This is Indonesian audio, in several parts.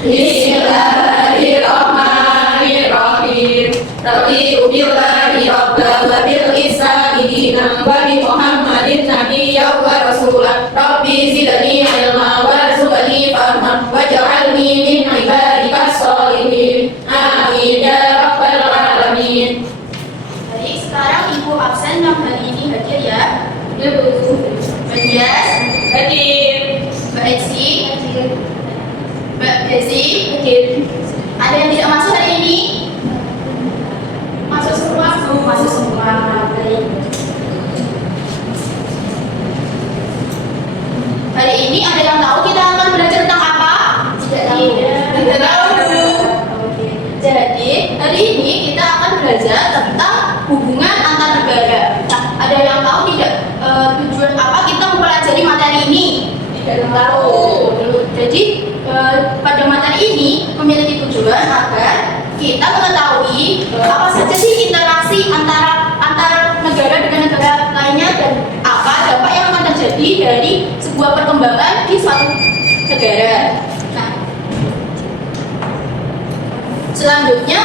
Bismillahirrahmanirrahim. Raditu billahi rabban wa bil islami dinan wa bi Muhammadin nabiyyan wa rasulan. Rabbi zidni ilma warzuqni fahman waj'alni min ibadika sholihin. Amin ya rabbal alamin. Baik, sekarang Ibu absen yang hari ini hadir ya. Ya, Bu. Mbak Dias, Hadir. Mbak Esi, Mbak Desi, Hadir. ada yang tidak masuk hari ini? Masuk semua. Masuk semua. Baik. Hari ini ada yang tahu kita akan belajar tentang apa? Tidak tahu. Tidak tahu dulu. Oke. Jadi hari ini kita akan belajar tentang hubungan antar negara. Nah, ada yang tahu tidak tujuan apa kita mempelajari materi ini? Tidak tahu. Jadi pada materi ini memiliki tujuan agar kita mengetahui apa saja sih interaksi antara negara dengan negara lainnya dan apa dampak yang akan terjadi dari sebuah perkembangan di suatu negara. Nah, selanjutnya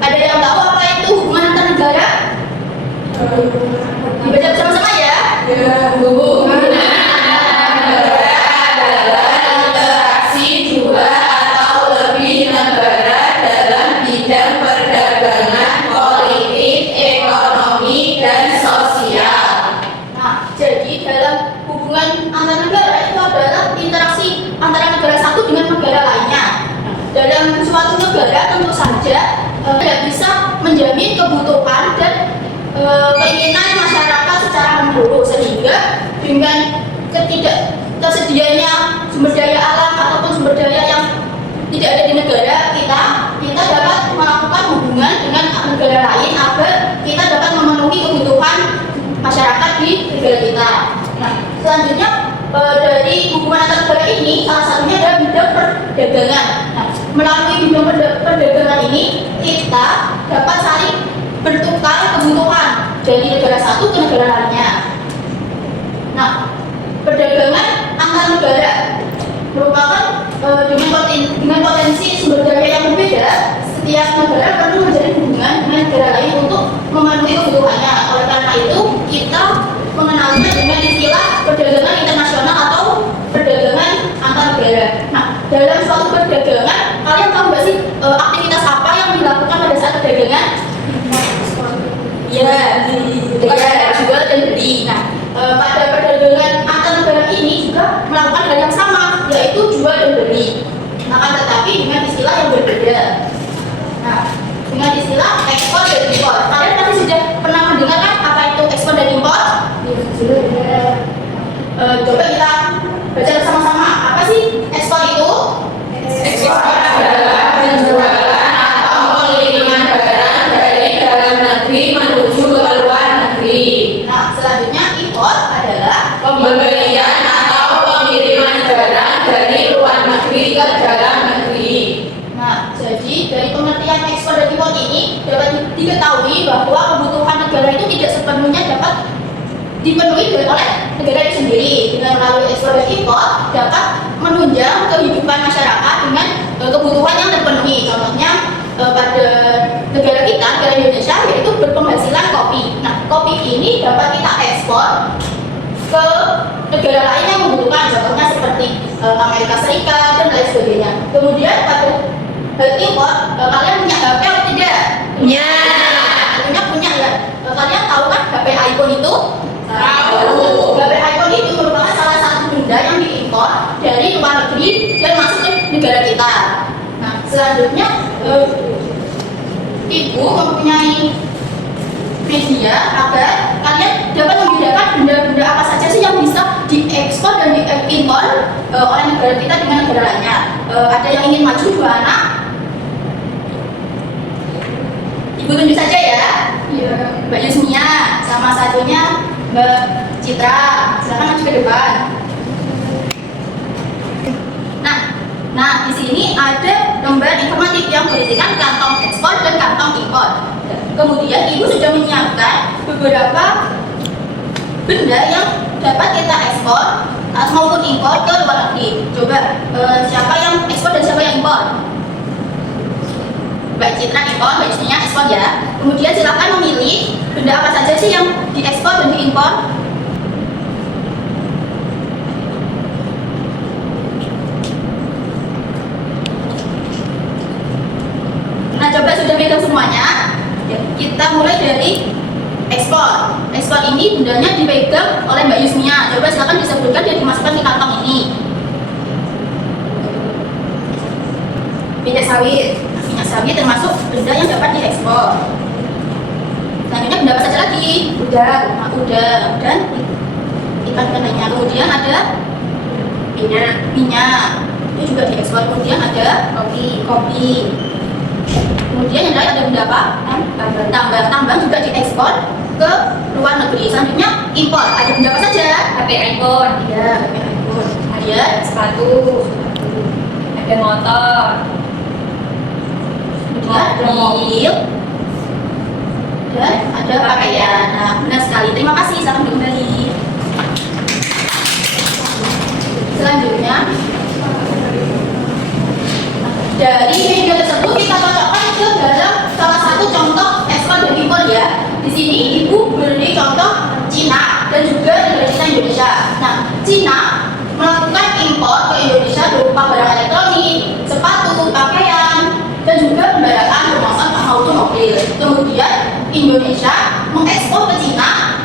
ada yang tahu apa itu hubungan antar negara? Dibaca bersama-sama ya. Ya, hubungan negara adalah interaksi dua atau lebih negara dalam bidang perdagangan, politik, ekonomi, dan sosial. Nah, jadi dalam hubungan antar negara itu adalah interaksi antara negara satu dengan negara lainnya. Nah, dalam suatu negara tentu saja tidak bisa menjamin kebutuhan dan keinginan masyarakat secara menyeluruh, sehingga dengan ketidak tersedianya sumber daya alam ataupun sumber daya yang tidak ada di negara kita dapat melakukan hubungan dengan negara lain agar kita dapat memenuhi kebutuhan masyarakat di negara kita. Nah, selanjutnya dari hubungan antar negara ini salah satunya adalah bidang perdagangan. Nah, melalui bidang perdagangan ini kita dapat saling bertukar kebutuhan dari negara satu ke negara lainnya. Nah, perdagangan antar negara merupakan dengan potensi sumber daya yang berbeda. Setiap negara perlu menjalin hubungan dengan negara lain untuk memenuhi kebutuhannya. Oleh karena itu, kita mengenalnya dengan istilah perdagangan internasional atau perdagangan antar negara. Nah, dalam suatu perdagangan, kalian tahu nggak sih aktivitas apa yang dilakukan pada saat perdagangan? Ya, jual dan beli. Nah, pada perdagangan antar negara ini juga melakukan hal yang sama, yaitu jual dan beli. Akan tetapi dengan istilah yang berbeda. Nah, dengan istilah ekspor dan impor. Kalian pasti sudah pernah mendengar kan apa itu ekspor dan impor? Coba kita baca bersama-sama. Apa sih ekspor itu? Ekspor adalah penjualan atau pengiriman barang dari dalam negeri menuju ke luar negeri. Nah, selanjutnya impor adalah Pembelian atau pengiriman barang dari luar negeri ke dalam negeri. Nah, jadi dari pengertian ekspor dan impor ini dapat diketahui bahwa kebutuhan negara itu tidak sepenuhnya dapat dipenuhi oleh negara itu sendiri. Dengan melalui ekspor dan impor dapat menunjang kehidupan masyarakat dengan kebutuhan yang terpenuhi. Contohnya pada negara kita, negara Indonesia, yaitu berpenghasilan kopi. Nah, kopi ini dapat kita ekspor ke negara lain yang membutuhkan, contohnya seperti Amerika Serikat dan lain sebagainya. Kemudian pada hal impor, kalian punya HP atau tidak? Punya. Punya ya. Kalian tahu kan HP iPhone itu? Tahu. HP iPhone itu merupakan salah satu benda yang diimpor dari luar negeri dan masuk ke negara kita. Nah, selanjutnya Ibu mempunyai media agar kalian dapat membedakan benda-benda apa saja sih yang bisa diekspor dan diimpor oleh negara kita dengan negara lainnya. Ada yang ingin maju dua anak? Ibu tunjuk saja ya. Iya. Mbak Yusmia, sama satunya Mbak Citra. Silakan maju ke depan. Nah, di sini ada lembar informatif yang berisikan kantong ekspor dan kantong impor. Kemudian Ibu sudah menyiapkan beberapa benda yang dapat kita ekspor maupun impor ke luar negeri. Coba siapa yang ekspor dan siapa yang impor? Mbak Citra impor, Mbak Yusninya ekspor ya. Kemudian silakan memilih benda apa saja sih yang diekspor dan diimpor. Nah, coba sudah pegang semuanya. Kita mulai dari ekspor. Ekspor ini bendanya dipegang oleh Mbak Yusnia. Coba silakan disebutkan dan dimasukkan di kantong ini. Minyak sawit. Minyak sawit termasuk benda yang dapat diekspor. Selanjutnya benda apa saja lagi? Udang. Nah, udang dan ikan lainnya. Kemudian ada minyak. Itu juga diekspor. Kemudian ada kopi. Kemudian yang lain ada benda apa? Tambang juga diekspor ke luar negeri. Selanjutnya impor. Ada benda apa saja? HP iPhone. Ada HP iPhone. Ada Sepatu. Ada motor. ada mobil dan ada pakaian. Nah, benar sekali. Terima kasih. Selamat kembali. Selanjutnya, dari media tersebut kita cocokkan ke dalam salah satu contoh ekspor dan impor ya. Di sini Ibu beri contoh Cina dan juga negara kita Indonesia. Nah, Cina melakukan impor ke Indonesia berupa barang elektronik, sepatu, pakaian, dan juga kendaraan bermotor maupun mobil. Kemudian Indonesia mengekspor ke Cina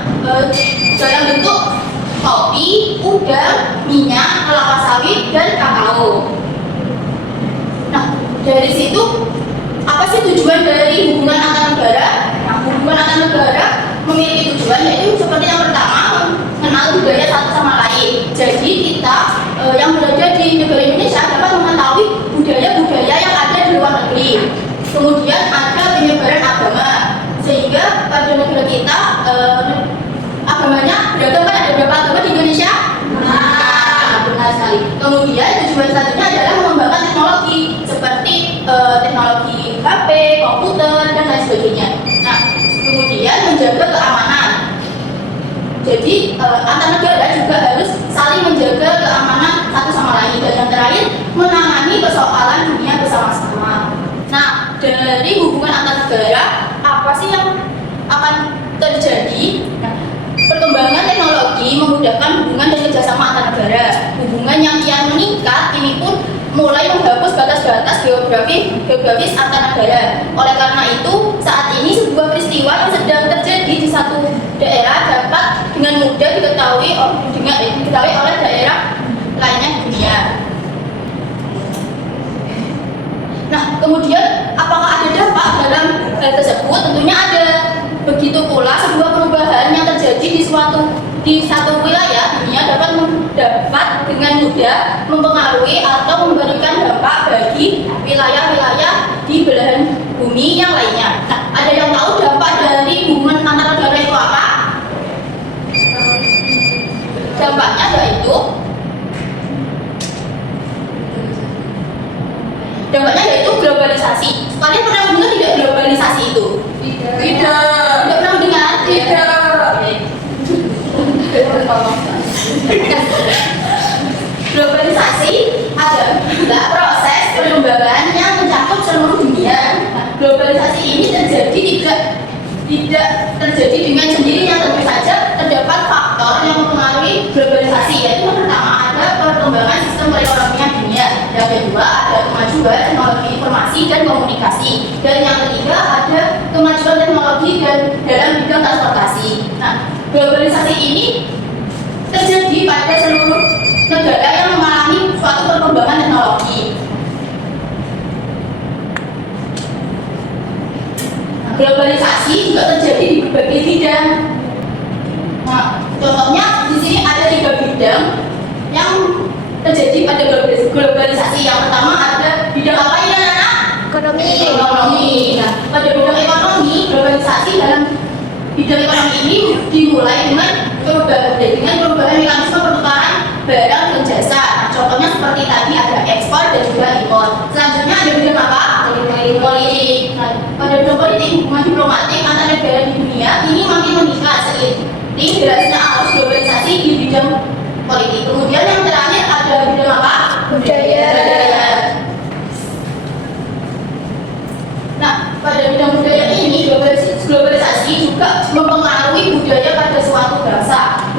dalam bentuk kopi, udang, minyak, kelapa sawit, dan kakao. Nah, dari situ apa sih tujuan dari hubungan antar negara? Nah, hubungan antar negara memiliki tujuan yaitu seperti yang pertama, mengenal budaya satu sama lain. Jadi kita yang berada di negara Indonesia dapat mengetahui budaya-budaya yang ada di luar negeri. Kemudian ada penyebaran agama, sehingga pada negara kita agamanya beragam. Kan ada berapa agama di Indonesia? Nah, benar sekali. Kemudian tujuan selanjutnya adalah mengembangkan teknologi seperti teknologi HP, komputer, dan lain sebagainya. Nah, kemudian menjaga keamanan. Jadi antar negara juga harus saling menjaga keamanan satu sama lain. Dan yang terakhir, menangani persoalan dunia bersama-sama. Nah, dari hubungan antar negara, apa sih yang akan terjadi? Nah, perkembangan teknologi memudahkan hubungan dan kerjasama antar negara. Hubungan yang kian meningkat ini pun mulai menghapus batas-batas geografis antar negara. Oleh karena itu, saat ini sebuah peristiwa yang sedang terjadi di satu daerah dapat dengan mudah diketahui oleh daerah lainnya di dunia. Nah, kemudian apakah ada dampak dalam hal tersebut? Tentunya ada. Begitu pula sebuah perubahan yang terjadi di satu wilayah dunia dapat dengan mudah mempengaruhi atau memberikan dampak bagi wilayah-wilayah di belahan bumi yang lainnya. Nah, ada yang tahu dampak dari hubungan antar negara itu apa? Dampaknya yaitu globalisasi. Kalian pernah mendengar tidak globalisasi itu? Tidak pernah mendengar? Tidak. Globalisasi adalah proses perkembangan yang mencakup seluruh dunia. Nah, globalisasi ini tidak terjadi dengan sendirinya. Tentu saja terdapat faktor yang mempengaruhi globalisasi, yaitu yang pertama ada perkembangan sistem perekonomian dunia, yang kedua ada kemajuan teknologi informasi dan komunikasi, dan yang ketiga ada kemajuan teknologi dan dalam bidang transportasi. Nah, globalisasi ini terjadi pada seluruh negara yang mengalami suatu perkembangan teknologi. Nah, globalisasi juga terjadi di berbagai bidang. Nah, contohnya di sini ada 3 bidang yang terjadi pada globalisasi. Yang pertama ada bidang apa ya, anak? Ekonomi. Nah, pada bidang ekonomi, globalisasi dalam bidang ekonomi ini dimulai dengan perubahan mekanisme pertukaran barang dan jasa. Nah, contohnya seperti tadi ada ekspor dan juga impor. Selanjutnya ada bidang apa? Politik. Nah, pada bidang politik, hubungan diplomatik antar negara di dunia ini makin meningkat seiring derasnya arus globalisasi di bidang politik. Kemudian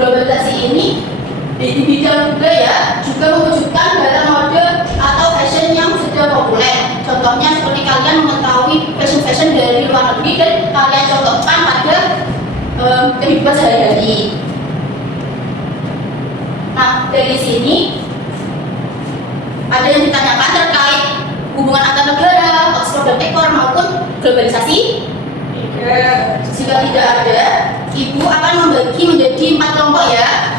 globalisasi ini di bidang budaya juga mewujudkan dalam mode atau fashion yang sudah populer. Contohnya seperti kalian mengetahui fashion dari luar negeri dan kalian contohkan pada kehidupan sehari-hari. Nah, dari sini ada yang ditanyakan terkait hubungan antar negara, ekspor dan impor maupun globalisasi. Jika tidak ada, Ibu akan membagi menjadi 4 kelompok ya.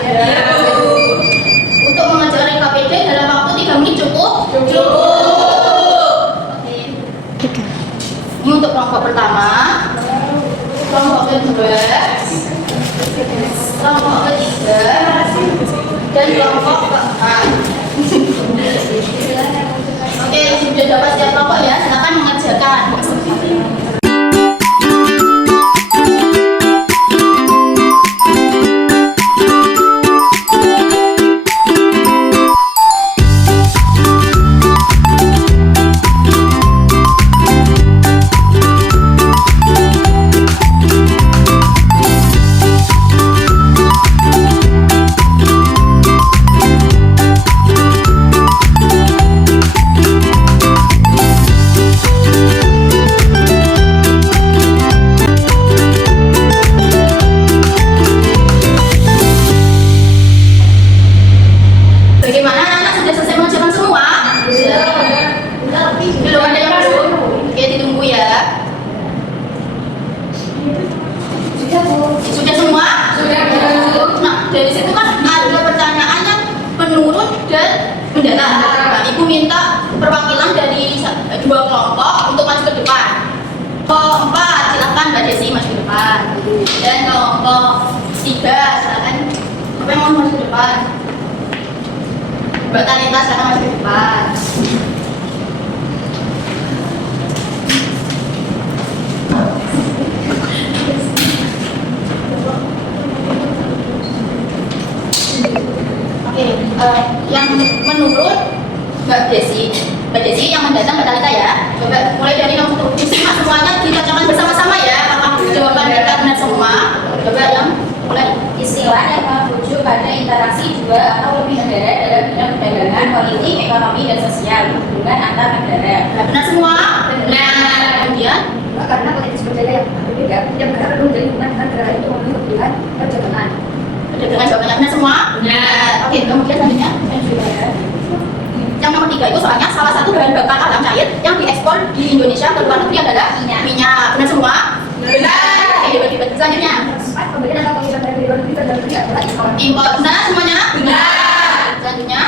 Untuk mengajarkan KPD dalam waktu 3 menit cukup? Oke. Ini untuk kelompok pertama, kelompok kedua, kelompok ketiga, dan kelompok keempat. Oke, sudah dapat setiap kelompok ya, silakan mengerjakan. Bagaimana anak-anak sudah selesai mengerjakan semua? Belum ada yang belum? Oke, ditunggu ya. Sudah semua? Nah, dari situ kan ada pertanyaan yang menurun dan mendatar. Nah, Ibu minta perwakilan dari 2 kelompok untuk maju ke depan. Kelompok 4, silakan Mbak Desi maju ke depan. Dan kelompok 3, silakan siapa yang mau maju ke depan? Mbak Talita sekarang maju ke depan. Oke, yang menurut Mbak Desi yang mendatang Mbak Talita ya. Coba mulai dari nomor 1, disimak semuanya, dibacakan bersama-sama ya. Apakah jawaban kita benar semua? Coba yang mulai. Istilah yang merujuk pada interaksi 2 atau lebih negara dalam bidang perdagangan, politik, ekonomi, dan sosial, hubungan antar negara. Nah, benar semua? Benar. Kemudian Karena politik budaya yang berbeda, tidak berharap menjadi hubungan dengan negara itu memenuhi kebutuhan perdagangan. dengan jawabannya benar semua? Benar. Oke, kemudian selanjutnya yang nomor 3 itu soalnya salah satu bahan bakar alam cair yang diekspor di Indonesia ke luar negeri adalah minyak. Benar semua? Benar. Oke, selanjutnya Pembelian atau pengiriman dari luar negeri ke dalam negeri adalah ekspor. impor. Benar semuanya? Benar. Selanjutnya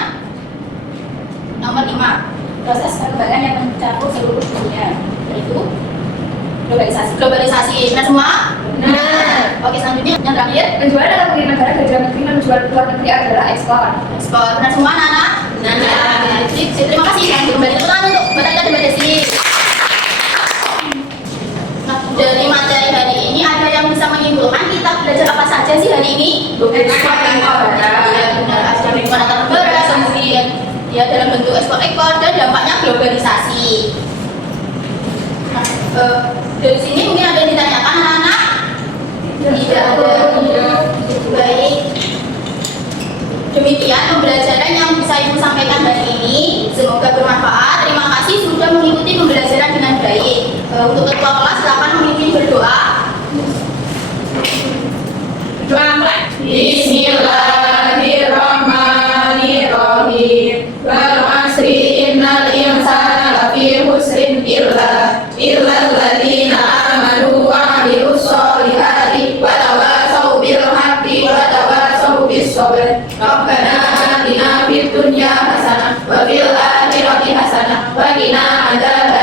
nomor 5 Proses perkembangan yang mencakup seluruh dunia, yaitu globalisasi. globalisasi. Benar semua? Benar. Oke, selanjutnya yang terakhir Penjualan atau pengiriman barang dari dalam negeri menuju luar negeri adalah ekspor. ekspor. Benar semua anak-anak? Benar. Terima kasih dan kembali tepuk tangan untuk Mbak Talita dan Mbak Desi. Nah, dari materi hari ini ada yang bisa menyimpulkan kita belajar apa saja sih hari ini? Ekspor impor. Ya, benar. Ekspor impor antar negara, kemudian ya dalam bentuk ekspor impor dan dampaknya globalisasi. Nah, dari sini mungkin ada yang ditanyakan anak-anak? Tidak ada. Baik. Demikian pembelajaran yang bisa Ibu sampaikan hari ini. Semoga bermanfaat. Terima kasih sudah mengikuti pembelajaran dengan baik. Untuk ketua kelas silakan memimpin berdoa. Doa mulai. Bismillahirrahmanirrahim. Wal asri innal insana lafi khusrin illa alladziina aamanu wa 'amilus sholihati wa tawashaw bil haqqi wa tawashaw bis sabr. Rabbana atina fid dunya hasanah wa fil akhirati hasanah wa qina adzaban